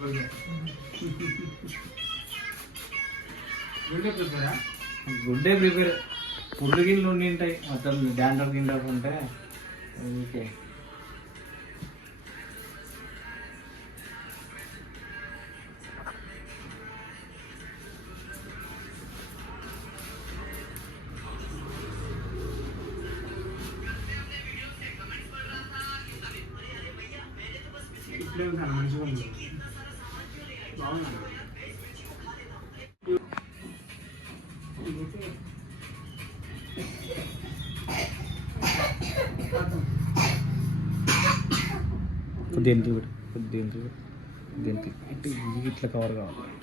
గుడ్డే prepare. పుల్లు గిన్నెలు ఉండి ఉంటాయి మొత్తం డాండ్రఫ్ గిండ్రఫ్ ఉంటే ఓకే. మంచిగా ఉంది, బాగుంది. కొద్దిగా ఇట్లా కవర్ కావాలి.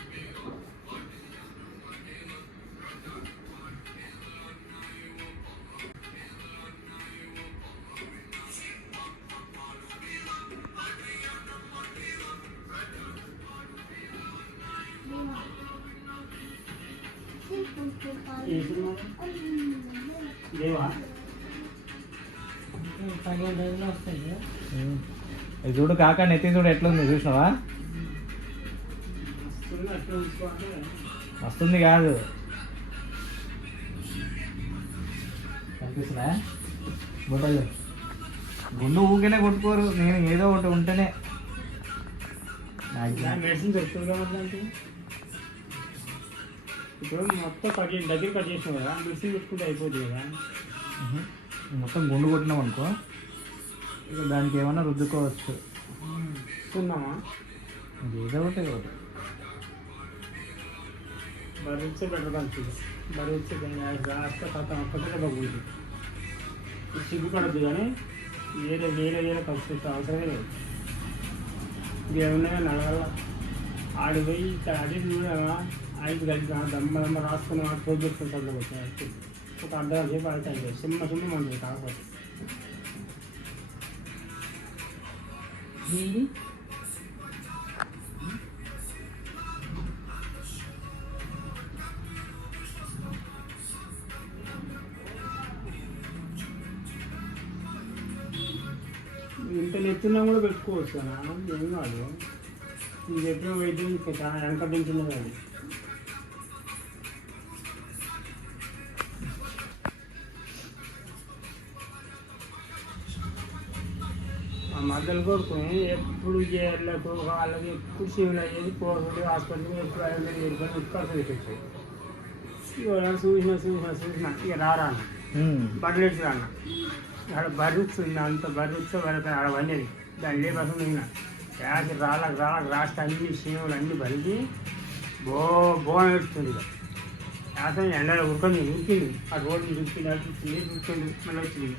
ఇది చూడు కాకా, నెత్తి చూడు ఎట్లా ఉంది చూసినావా? వస్తుంది కాదు, కనిపిస్తుందా? గుడ్డలు గుండు ఊరికేనే కొట్టుకోరు, నేను ఏదో ఒకటి ఉంటేనే. మెడిసిన్ దొరుకుతుంది కాబట్టి ఇప్పుడు మొత్తం దగ్గర కట్ చేసినాం కదా, మెడిసిన్ పెట్టుకుంటే అయిపోతుంది కదా. మొత్తం గుండు కొట్టినాం అనుకో, ఇక దానికి ఏమన్నా రుద్దుకోవచ్చు. తిన్నామా ఏదో ఒకటి బరి వచ్చే బెటర్ కలిసి బరి వచ్చే రాస్తే కథ ఒక్కటే బాగుంటుంది. సిగ్గు పడద్దు కానీ వేరే వేరే వేరే కలిసి అవసరమే లేదు. ఇది ఏమన్నా నడవల్ల ఆడిపోయి ఇక్కడ అడిగి చూడమా, ఐదు కలిసి దమ్మ దమ్మ రాసుకుని రోజు పెట్టుకుంటారు. ఒక అర్ధగంట సేపు ఆడితే సిమ్మ సిమ్మ ఉంటుంది కాకపోతే. ఇంత నెత్తున్నా కూడా పెట్టుకోవచ్చు కదా, ఏం కాదు. నేను చెప్పిన వైద్యం చాలా వెనక పెంచున్నది అది. ఆ మద్దలు కోరుకుని ఎప్పుడు జైళ్ళకు వాళ్ళకి ఎప్పుడు శివులు అయ్యేది, కోరుకుంటే హాస్పిటల్కి ఎప్పుడు అయ్యేది వెళ్ళిపోయి ఉత్కర్ష పెట్టేస్తాయి. ఇక చూసిన ఇక రాను బట్టలు వేసి రాన్న ఆడ బర్రిస్తుంది, అంత బర్రిస్తే వాళ్ళకి ఆడ వండేది దాన్ని లేపసం నేను యాసి రాళ్ళకు రాష్ట్ర అన్ని శివులు అన్నీ బలికి బోనం వేస్తుంది. ఇక యాసం ఎండలో ఉరికింది, ఆ రోడ్డు దుక్కింది ఉరికింది, మళ్ళీ వచ్చింది.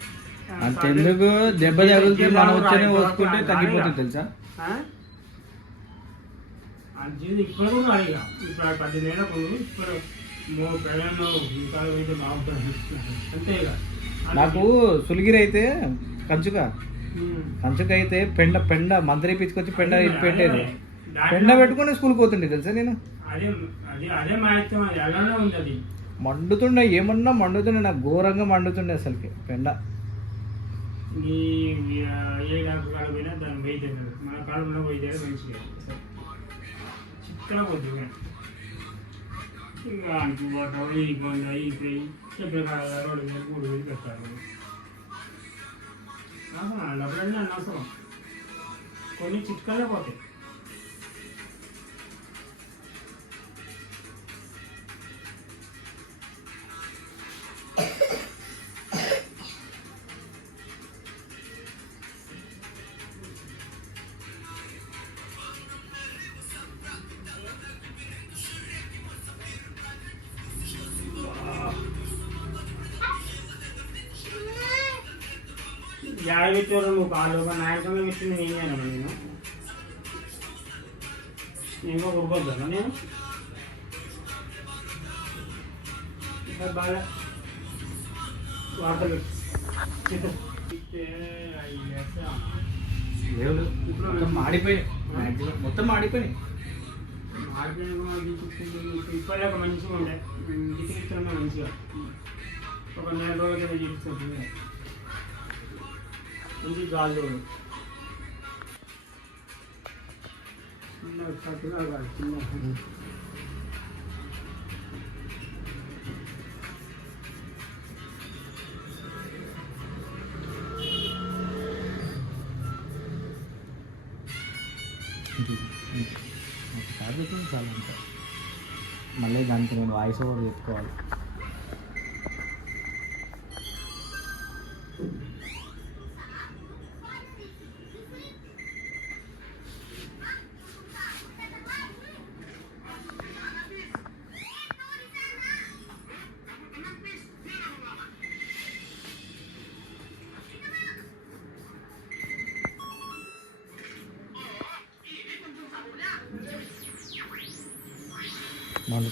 అంతెందుకు దెబ్బ తగులుతుంది, మనం వచ్చేనే పోసుకుంటే తగ్గిపోతుంది తెలుసా. అది ఇప్పుడు కూడా అడిగా, ఇప్పుడు 10 నెలలకు ఇప్పుడు ప్రజల్లో వికాలు అయితే బాగుంటుంది అంతే. ఇక నాకు సులిగిరి అయితే కంచుక అయితే పెండ మంత్రి పిచ్చుకొచ్చి పెండ పెట్టేది, పెండ పెట్టుకుని స్కూల్కి పోతుండే తెలుసా నేను. అదే మాయత్వం, అది అలానే ఉంది. అది మండుతుండే, ఏమన్నా మండుతుండే, నాకు ఘోరంగా మండుతుండే అసలుకి పెండ. ఏ డాక్టర్ కాడ పోయినా దాన్ని వైద్యం మన కాలంలో వైద్యాలు మంచిగా చిక్కగా పోతుంది. ఇంకా అనుకోవటం ఈ కొండ ఈ చెప్పిన కాడ రోడ్డు మీద 3,000 పెట్టాలి. డబ్బులన్నీ అనవసరం, కొన్ని చిట్కలే పోతాయి. యాభై పెట్టారు నువ్వు కాళ్ళు నాయకంగా పెట్టింది ఏం చేయాలమ్మా నేను ఇంకా కొడుకోద్దా నేను బాగా వార్తలు మొత్తం మాడిపోయినాయి. ఇప్పటిదాకా మంచిగా ఉండే గిట్టిస్తున్నా మంచిగా, ఒక 4 రోజుల కింద చూపిస్తుంది మంచి గాలి చిన్న కట్టుగా కాదు చిన్న ఒకసారి చెప్పిన చాలా అంతే మళ్ళీ దానికి నేను వాయిస్ ఓవర్ చెప్పుకోవాలి. మళ్ళీ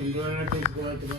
ఎంజాయ్ చేసుకోవచ్చు.